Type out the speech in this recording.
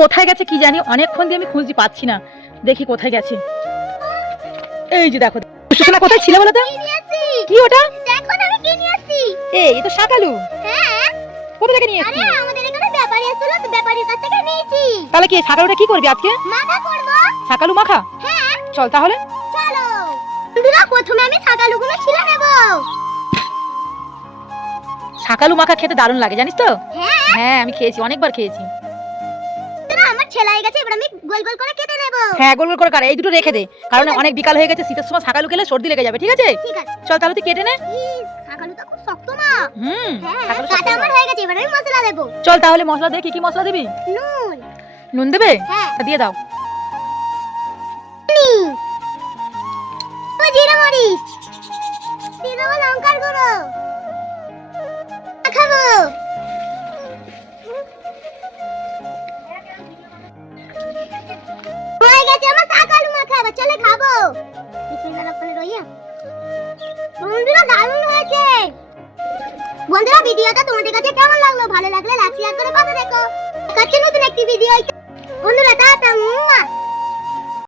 কোথায় গেছে কি জানি অনেকক্ষণ দিয়ে আমি খুঁজছি পাচ্ছি না। দেখি কোথায় গেছে। এই যে দেখো সোনা কোথায় ছিল বলো তো? কি ওটা? দেখো আমি কি নিয়ে আসছি এই তো শাকালু। হ্যাঁ। কোথা থেকে নিয়ে আরে আমাদের এখানে ব্যাপারী আসছিল তো ব্যাপারীর কাছ থেকে নিয়েছি। তাহলে কি শাকালুটা কি করবি আজকে? মাখা করব। শাকালু মাখা? হ্যাঁ। চল তাহলে। চলো। বন্ধুরা প্রথমে আমি ছাগালুগুলো ছিলে নেব। শাকালু মাখা খেতে দারুণ লাগে জানিস তো? হ্যাঁ। হ্যাঁ আমি খেয়েছি অনেকবার খেয়েছি। ছেলাই গেছে এবার আমি গোল গোল করে কেটে নেব। হ্যাঁ গোল গোল করে কাট এই দুটো রেখে দে। কারণ অনেক বিকাল হয়ে গেছে শীতের সময় শাকালু খেলে সর্দি লেগে যাবে ঠিক আছে? ঠিক আছে। চল তাহলে তুই কেটে নে। ইস, ছাগালুটা খুব শক্ত মা। হুম হ্যাঁ কাটা আমার হয়ে গেছে এবার আমি মশলা দেব। চল তাহলে মশলা দে কি কি মশলা দিবি? নুন। নুন দেবে? হ্যাঁ। দিয়ে দাও। আমার শাকালু মাখা এবার চলে খাব। বিসমিল্লাহ রহমানির রহিম। বন্ধুরা দারুণ হয়েছে। বন্ধুরা, ভিডিওটা তোমাদের কাছে কেমন লাগল? ভালো লাগলে লাইক শেয়ার করে কথা দেখো কাছে নতুন একটি ভিডিও